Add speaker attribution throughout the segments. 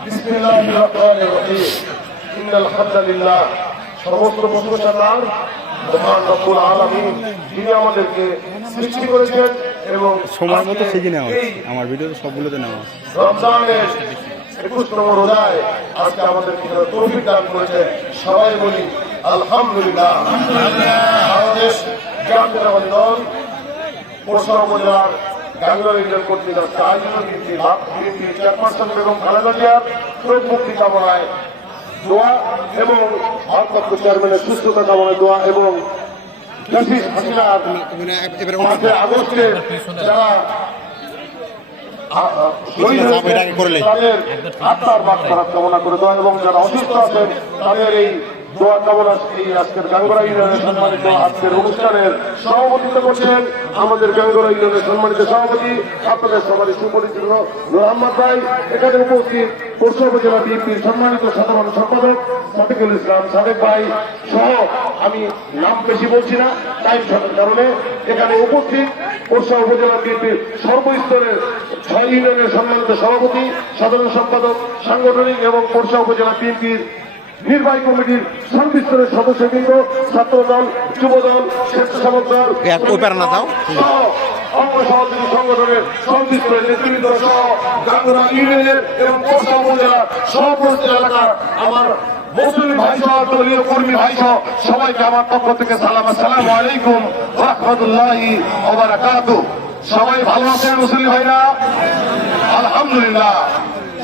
Speaker 1: বিসমিল্লাহির রহমানির রহিম ইন্নাল হামদালিল্লাহ সমস্ত প্রশংসা তার মহান রব্বুল আলামিন যিনি আমাদেরকে সৃষ্টি করেছেন এবং
Speaker 2: সময় মতো শিখে নেওয়া হচ্ছে আমার ভিডিওতে সবগুলোতে নেওয়া
Speaker 1: রমজানের একুশতম রোজায় আজকে আমাদেরকে যারা তৌফিক দান করেছে সবাই বলি আলহামদুলিল্লাহ। বাংলাদেশ জাতীয়তাবাদী দল উপজেলার চেয়ারপারসন বেগম খালেদা জিয়ার মুক্তি কামনায় দোয়া এবং ভারপ্রাপ্ত চেয়ারম্যানের সুস্থতা কামনায় দোয়া আগস্টে যারা। তাদের আত্মার বাদ করার কামনা করে দেওয়া এবং যারা অসুস্থ আছেন তাদের এই আজকের অনুষ্ঠানের আমাদের গাঙ্গরা ইউনিয়নের সম্মানিত সভাপতি, আপনাদের সবারই সুপরিচিত ভাই। এখানে উপস্থিত পরশু উপজেলা বিএনপির সম্মানিত সাধারণ সম্পাদক ইসলাম সাদেক ভাই সহ আমি নাম বেশি বলছি না, টাইম কারণে। এখানে উপস্থিত পরশা উপজেলা বিএনপির সর্বস্তরের ছয় ইউনিয়নের সম্মানিত সভাপতি, সাধারণ সম্পাদক, সাংগঠনিক এবং পরশা উপজেলা বিএনপির নির্বাহী কমিটির সর্বস্তরের সদস্যবৃন্দ ছাত্রদল যুবদল স্বেচ্ছাসেবক দল অঙ্গ সহযোগী সংগঠনের সংশ্লিষ্টদের নেতৃবৃন্দ সহ গাঙ্গুরা ইউনিয়নের এবং এলাকার আমার মুসলিম ভাই সহ দলীয় কর্মী ভাই সহ সবাইকে আমার পক্ষ থেকে সালাম। আসসালামু আলাইকুম রহমতুল্লাহি ওবারাকাতু সবাই ভালো আছেন মুসলিম ভাইরা? আলহামদুলিল্লাহ।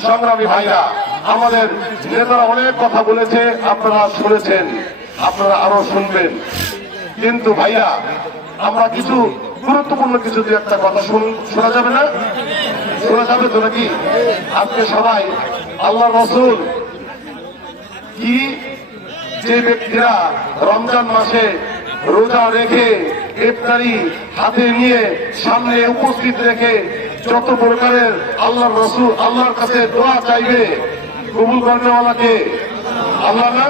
Speaker 1: সংগ্রামী ভাইরা আমাদের নেতারা অনেক কথা বলেছে, আপনারা শুনেছেন, আপনারা আরও শুনবেন। কিন্তু ভাইয়া, আমরা কিছু গুরুত্বপূর্ণ কিছু দু একটা কথা শুন- যাবে না? শোনা যাবে তো নাকি? আজকে সবাই, আল্লাহ রসুল কি যে ব্যক্তিরা রমজান মাসে রোজা রেখে ইফতারি হাতে নিয়ে সামনে উপস্থিত রেখে যত প্রকারের আল্লাহ রসুল, আল্লাহর কাছে দোয়া চাইবে কবুল করেওয়ালাকে আল্লাহ না,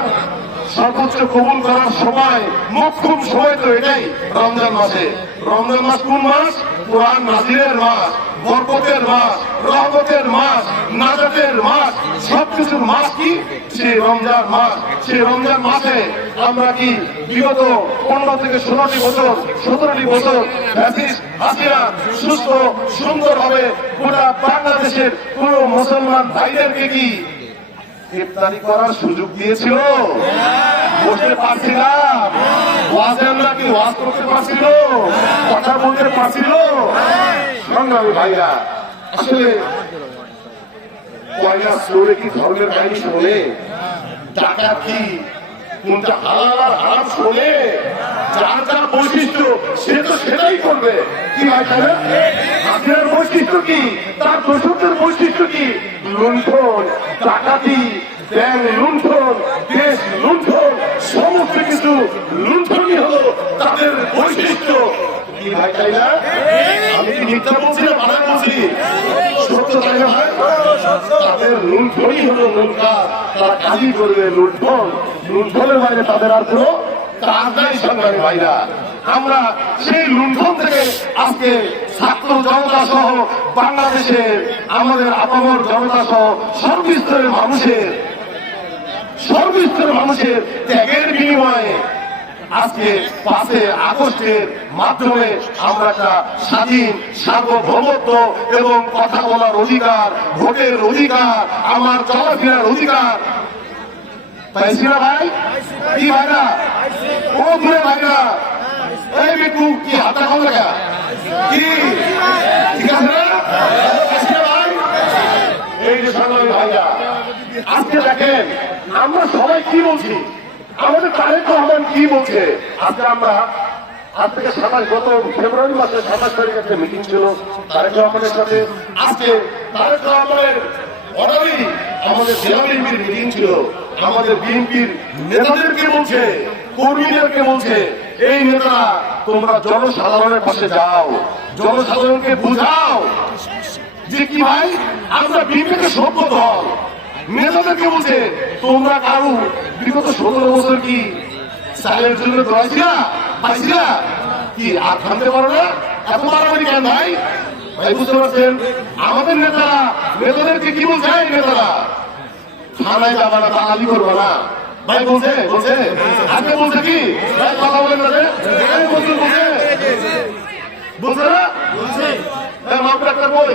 Speaker 1: সর্বোচ্চ কবুল করার সময়, মক্ষম সময় তো এটাই রমজান মাসে। রমজান মাস কোন মাস? কোরআন নাজিরের মাস, বরকতের মাস, রহমতের মাস, নাজাতের মাস, সবকিছুর মাস কি? সে রমজান মাস। সে রমজান মাসে আমরা কি বিগত পনেরো থেকে ষোলোটি বছর, সতেরোটি বছর হাসিনা সুস্থ, সুন্দরভাবে গোটা বাংলাদেশের কোন মুসলমান ভাইদেরকে কি ইফতারি করার সুযোগ দিয়েছিল। বসতে পারছিলাম কি ওয়াজ করতে পারছিল। কথা বলতে পারছিল। সংগ্রামী ভাইরা, আসলে স্টোরে কি ধর্মের কাহিনী শোনে? ডাকাত কি কোনটা হালাল আর হারাম শোনে? যার যার বৈশিষ্ট্য, সে তো সেটাই করবে। কি ভাই? আপনার বৈশিষ্ট্য কি? তার দোষকদের বৈশিষ্ট্য কি? লুণ্ঠন, ডাকাতি ব্যাং লুণ্ঠন, দেশ লুণ্ঠন, সমস্ত কিছু লুণ্ঠনই হলো তাদের বৈশিষ্ট্য। ভাই তাই আমি মিথ্যা হলো মূল তারা কাজই করবে লুণ্ঠন। লুণ্ঠনের বাইরে তাদের আর কোনো ভাইরা। আমরা সেই লুণ্ঠন থেকে আজকে ছাত্র জনতা সহ বাংলাদেশের আমাদের আপামর জনতা সহ সর্বস্তরের মানুষের সর্বস্তরের মানুষের ত্যাগের বিনিময়ে আজকে পাশে আগস্টের মাধ্যমে আমরা একটা স্বাধীন, সার্বভৌমত্ব এবং কথা বলার অধিকার, ভোটের অধিকার, আমার চলাফেরার অধিকার। ভাইরা। আজকে দেখেন, আমরা সবাই কি বলছি? আমাদের তারেক রহমান কি বলছে? আজকে আমরা, আজ থেকে সাতাশ, গত ফেব্রুয়ারি মাসে সাতাশ তারিখ একটা মিটিং ছিল সাথে। আজকে আমাদের কর্মীদেরকে বলছে? এই নেতারা, তোমরা জনসাধারণের পাশে যাও। জনসাধারণকে বুঝাও যে কি ভাই, আমরা বিএনপিকে সভ্য দল। নেতাদেরকে বলছে তোমরা কারু বিগত সতেরো বছর কি চালের জন্য দৌড়াইছিলা পাইছিলা কি আর থামতে পারো না? এত মারামারি কেন ভাই? ভাই বুঝতে পারছেন? আমাদের নেতারা নেতাদেরকে কি বলছে নেতারা? থানায় যাবা না তালালি করব না। ভাই বলছে বলছে। আজকে বলছে কি? ভাই কথা বলেন না বলছে বলছে। বলছে না? হ্যাঁ মাপ ডাক্তার বই।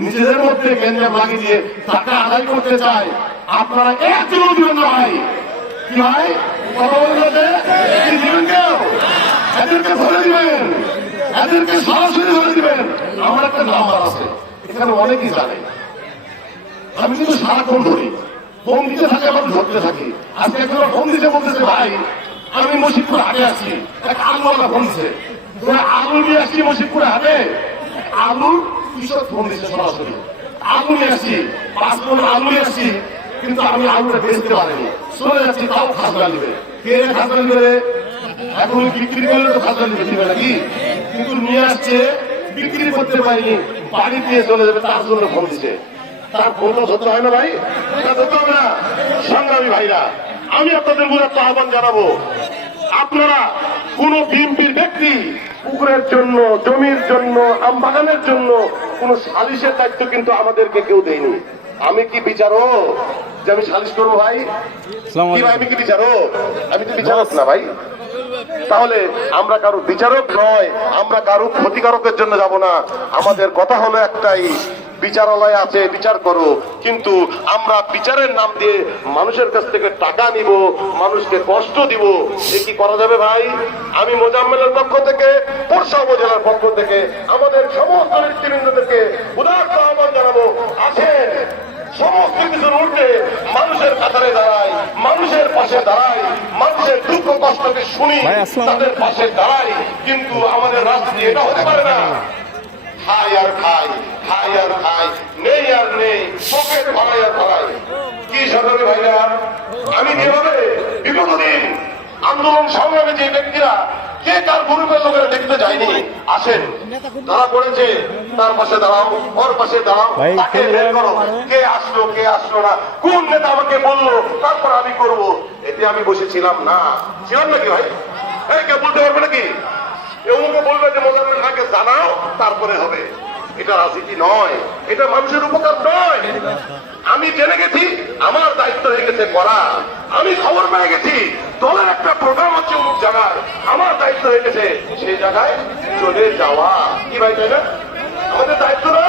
Speaker 1: নিজেদের মধ্যে গেঞ্জাম লাগিয়ে দিয়ে টাকা আদায় করতে চায়, আপনারা একজনও দিবেন না ভাই কি এদেরকে ধরে দিবেন। এদেরকে সরাসরি ধরে দিবেন। আমার একটা আছে এখানে জানে। আমি কিন্তু সারাক্ষণ ধরি ফোন দিতে থাকি ধরতে থাকি। আজকে একজন ফোন দিতে বলতেছে, ভাই, আমি মসজিদপুর হাটে আসছি। এক ফোন দিছে আলু নিয়ে আসছি মসজিদপুরে হাটে? আলু আলু আলু আমি পারিনি। বিক্রি করলে কিন্তু নিয়ে আসছে, বিক্রি করতে হয় না ভাই? সংগ্রামী ভাইরা, আমি আপনাদের মূলত আহ্বান জানাব। আপনারা কোন বিএনপির ব্যক্তি পুকুরের জন্য, জমির জন্য আম বাগানের জন্য কোন সালিশের দায়িত্ব কিন্তু আমাদেরকে কেউ দেয়নি। আমি কি বিচারো যে আমি সালিশ করব ভাই? কি ভাই আমি কি বিচারো আমি তো বিচারক না ভাই। তাহলে আমরা কারও বিচারক নয় আমরা কারও ক্ষতিকারকের জন্য যাব না। আমাদের কথা হলো একটাই বিচারালয় আছে বিচার করো। কিন্তু আমরা বিচারের নাম দিয়ে মানুষের কাছ থেকে টাকা নিব মানুষকে কষ্ট দিব এ কি করা যাবে ভাই? আমি মোজাম্মেলের পক্ষ থেকে পরশা উপজেলার পক্ষ থেকে আমাদের সমস্ত নেতৃবৃন্দদেরকে উদার্ত আহ্বান জানাব। আসেন সমস্ত কিছুর উল্টে মানুষের কাতারে দাঁড়াই মানুষের পাশে দাঁড়াই মানুষের দুঃখ কষ্টকে শুনি তাদের পাশে দাঁড়াই। কিন্তু আমাদের রাজনীতি এটা হতে পারে না। খাই আর খাই খাই আর খাই নেই আর নেই পকেট ভরাই আর ভরাই কি সরকারি ভাইরা আমি যেভাবে বিগত দিন আন্দোলন সংগ্রামে যে ব্যক্তিরা কে তার গ্রুপের লোকেরা দেখতে যায়নি আসেন। তারা করেছে তার পাশে দাঁড়াও ওর পাশে দাঁড়াও তাকে বের করো। কে আসলো কে আসলো না কোন নেতা আমাকে বলল তারপর আমি করব। এতে আমি বসেছিলাম না। ছিলাম নাকি ভাই? এই কে বলতে পারবে নাকি? এমনকে বলবে যে মোজাম্মেল খানকে জানাও, তারপরে হবে। এটা রাজনীতি নয়। এটা মানুষের উপকার নয়। আমি জেনে গেছি, আমার দায়িত্ব হয়ে গেছে করা আমি খবর পেয়ে গেছি, দলের একটা প্রোগ্রাম হচ্ছে অমুক জায়গায় আমার দায়িত্ব হয়ে গেছে সেই জায়গায় চলে যাওয়া। কি ভাই, তাই না? আমাদের দায়িত্ব না?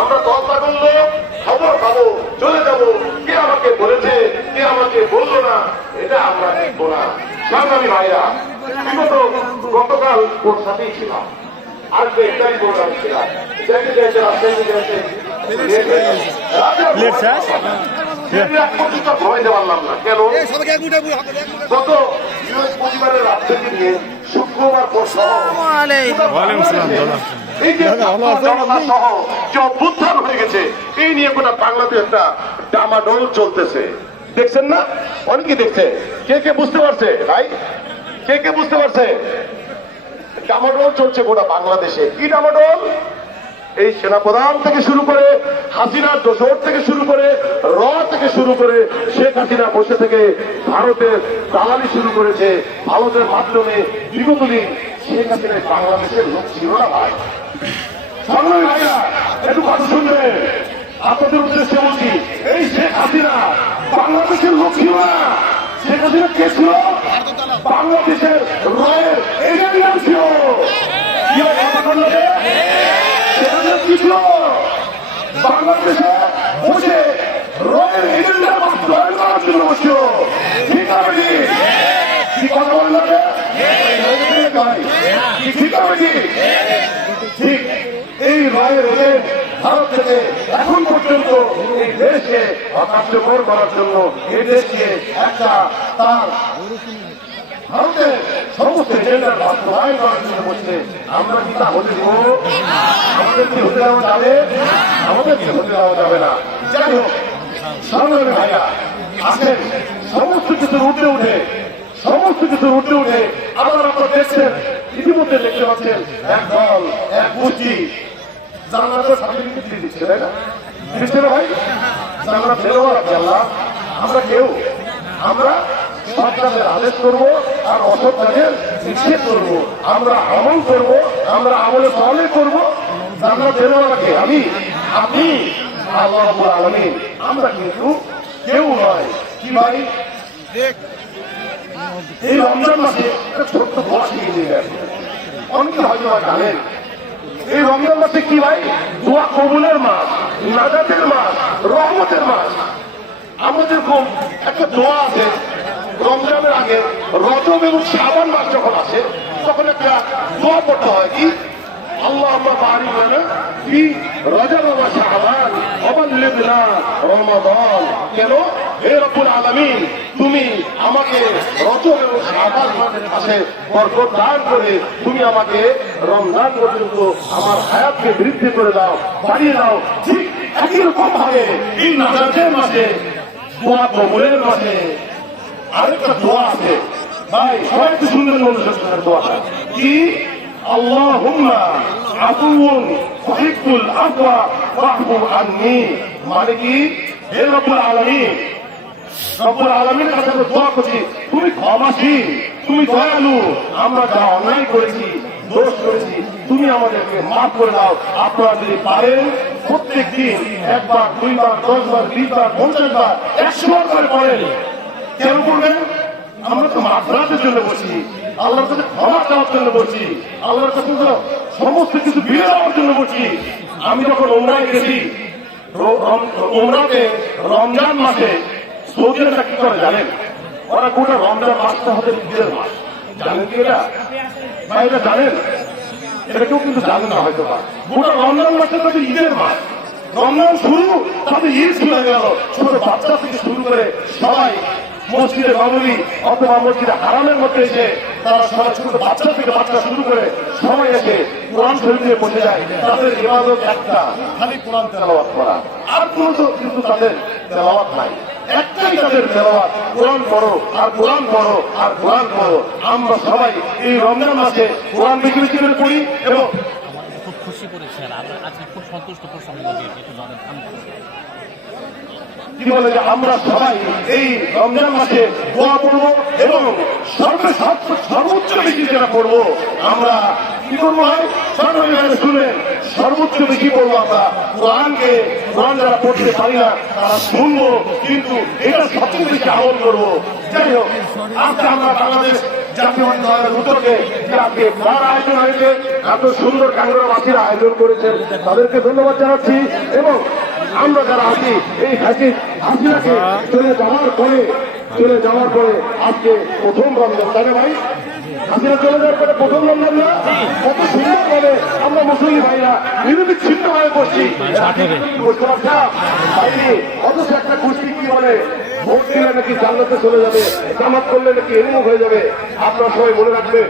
Speaker 1: আমরা দল লোক, খবর পাবো, চলে যাব। কে আমাকে বলেছে, কে আমাকে বলল না, এটা আমরা দেখব না। সংগ্রামী ভাইরা বিগত গতকাল ওর সাথেই ছিলাম। আজকে এটাই দেখে দেখে শুক্রবার যে অভ্যুত্থান হয়ে গেছে এই নিয়ে গোটা বাংলাদেশ একটা ডামাডোল চলতেছে। দেখছেন না? অনেকে দেখছে। কে কে বুঝতে পারছে? ভাই, কে কে বুঝতে পারছে? ডামাডোল চলছে গোটা বাংলাদেশে। কি ডামাডোল? এই সেনাপ্রধান থেকে শুরু করে হাসিনার দোসর থেকে শুরু করে র থেকে শুরু করে শেখ হাসিনা বসে থেকে ভারতের দালালি শুরু করেছে। ভারতের মাধ্যমে বিগত দিন শেখ হাসিনা বাংলাদেশের লোক ছিল না, ভাই। একটু কথা শুনবে আপনাদের উদ্দেশ্যে হাসিনা কে ছিল বাংলাদেশের রয়ের এজেন্ডা ছিল কি ছিল বাংলাদেশে রয়ের এজেন্ডা বাস্তবায়ন করার জন্য বসছিল ঠিক আছে কি? ঠিক এই রায়ের এজেন্ট এখন এই দেশকে অকার্যকর করার জন্য এই দেশকে একটা তার ভারতের সমস্ত বাস্তবায়ন করার জন্য আমরা কি তা হতে আমাদের কি হতে দেওয়া যাবে? আমাদের কি হতে দেওয়া যাবে না? যাই হোক ভাইয়া আছেন সমস্ত কিছুর উঠে উঠে, সমস্ত কিছুর উঠে উঠে আবার আপনারা দেখছেন, ইতিমধ্যে দেখতে পাচ্ছেন এক দল এক গোষ্ঠী জানালা তো সার্টিফিকেট দিচ্ছে, তাই না? না ভাই? ফেরো রাখছে আল্লাহ আমরা কেউ? আমরা সৎ কাজের আদেশ করব, আর অসৎ কাজের নিষেধ করব। আমরা আমল করব, আমরা আমলে সহলে করব। ফেরো রাখে আমি আপনি আল্লাহ আলামিন। আমরা কিন্তু কেউ নয়। কি ভাই? এই রমজান মাসে একটা ছোট্ট শিখিয়ে দিয়ে গেছে অনেকে হয়তো জানেন এই রমজান মাসে কি ভাই? দোয়া কবুলের মাস, নাজাতের মাস, রহমতের মাস। আমাদের খুব একটা দোয়া আছে। রমজানের আগে রজব এবং শ্রাবণ মাস যখন আসে, তখন একটা দোয়া পড়তে হয় কি? আল্লাহ বাড়ি মানে কি রজব বা শাহবান অবাল্লিবনা রমাদান। কেন? হে রব্বুল আলামিন, তুমি আমাকে রজব এবং শাহবান মাসের কাছে বরকত দান করে তুমি আমাকে রমজান পর্যন্ত আমার হায়াতকে বৃদ্ধি করে দাও, বাড়িয়ে দাও, ঠিক একই রকম ভাবে এই নাজাতের মাসে দোয়া কবুলের মাসে আরেকটা দোয়া আছে। ভাই, সবাই একটু সুন্দর মনুষ্য দোয়া। কি? আল্লাহুম্মা আফুউন তুহিব্বুল আফওয়া ফাহফু আন্নি। মানে কি? হে রব্বুল আলামিন। রব্বুল আলামিনের কাছে দোয়া করছি, তুমি ক্ষমাশীল, তুমি দয়ালু, আমরা যা অন্যায় করেছি দোষ করেছি। তুমি আমাদেরকে মাফ করে দাও। আপনারা যদি পারেন প্রত্যেক দিন একবার, দুইবার, দশবার বিশবার পঞ্চাশ বার একশো বার করে পড়েন কেন করবেন? আমরা তো মাফরাতের জন্য বসি। আল্লাহর কাছে ক্ষমা চাওয়ার জন্য বসি। আল্লাহর কাছে সমস্ত কিছু বিলে দেওয়ার জন্য বসি। আমি যখন ওমরায় গেছি ওমরাতে রমজান মাসে সৌদিরা কি করে, জানেন? ওরা গোটা রমজান মাসটা হতে ঈদের মাস। এটা? কেউ কিন্তু জানে না হয়তো বা। গোটা ঈদের শুরু ঈদ শুরু হয়ে বাচ্চা থেকে শুরু করে সবাই মসজিদে নবমী অথবা মসজিদে হারামের মধ্যে এসে তারা সবাই ছোট বাচ্চা থেকে বাচ্চা শুরু করে সবাই এসে কোরআন বসে যায়। তাদের ইবাদত একটা। খালি কোরআন করা। আর কোনো কিন্তু তাদের তেলাওয়াত নাই। একটাই তাদের তেলাওয়াত কোরআন পড়ো আর কোরআন পড়ো আর কোরআন পড়ো। আমরা সবাই এই রমজান মাসে কোরআন বেশি করে পড়ি এবং
Speaker 3: আমরা
Speaker 1: সবাই এই রমজান মাসে দোয়া করব এবং সর্বে সর্ব- সর্বোচ্চ বেশি যেটা করব আমরা কি করব ভাই? সর্বজনে শুনলেন সর্বোচ্চ বেশি করব আমরা। কোরআনকে, কোরআন যারা পড়তে পারি না, তারা শুনব, কিন্তু এটা সবচেয়ে বেশি আমল করব। যাই হোক, আজকে আমরা বাংলাদেশ আয়োজন হয়েছে, এত সুন্দর কাঙ্গরাবাসীরা আয়োজন করেছেন, তাদেরকে ধন্যবাদ জানাচ্ছি এবং আমরা যারা আছি, এই হাসি হাসিনাকে চলে যাওয়ার পরে, চলে যাওয়ার পরে আজকে প্রথম রমজান। তাই ভাই? হাসিনা চলে যাওয়ার পরে প্রথম রমজান না? কত সুন্দর ভাবে আমরা মুসলিম ভাইরা নিরবিচ্ছিন্ন ভাবে বসছি বুঝতে পারছিলাম ভাইনি অথচ একটা গোষ্ঠী কি বলে? ভোট দিলে নাকি জান্নাতে চলে যাবে জামাত করলে নাকি এরমুখ হয়ে যাবে? আপনারা সবাই মনে রাখবেন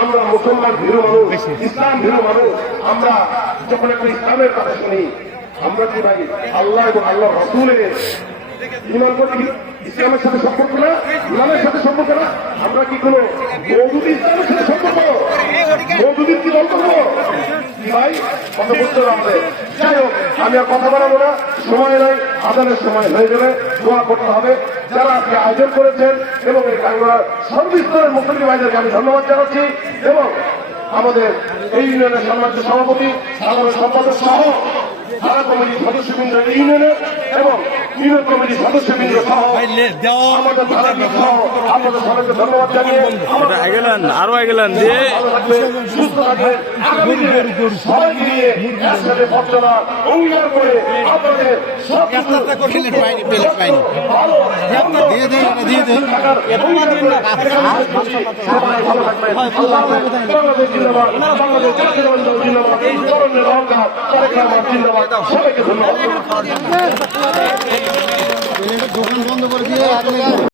Speaker 1: আমরা মুসলমান ভীরু মানুষ ইসলাম ভীরু মানুষ। আমরা যখন একটা ইসলামের কথা শুনি আমরা কি ভাই আল্লাহ এবং আল্লাহ রসুলের ইমান করি? ইসলামের সাথে সম্পর্ক না, ইসলামের সাথে সম্পর্ক না। আমরা কি কোনো মৌদুদি ইসলামের সাথে সম্পর্ক? মৌদুদির কি করব কি ভাই, কথা বুঝতে হবে যাই হোক, আমি আর কথা বাড়াবো না। সময় নাই, আদানের সময় হয়ে যাবে দোয়া করতে হবে। যারা আজকে আয়োজন করেছেন এবং এই কাঙ্গুরার সর্বস্তরের মুসলিম ভাইদেরকে আমি ধন্যবাদ জানাচ্ছি এবং আমাদের এই ইউনিয়নের সম্মানিত সভাপতি, সাধারণ সম্পাদক সহ সারা কমিটির সদস্যবৃন্দ ইউনিয়নের এবং ইউনিয়ন কমিটির সদস্যবৃন্দ সহ আমাদের আপনাদের সবাইকে ধন্যবাদ জানিয়ে
Speaker 2: আরও এগেলেন
Speaker 1: যে সুস্থ থাকবেন আগামী দিনে নিয়ে একসাথে পথ চলা অঙ্গীকার করে আপনাদের সব সবাইকে ধন্যবাদ।
Speaker 4: দোকান বন্ধ করে দিয়ে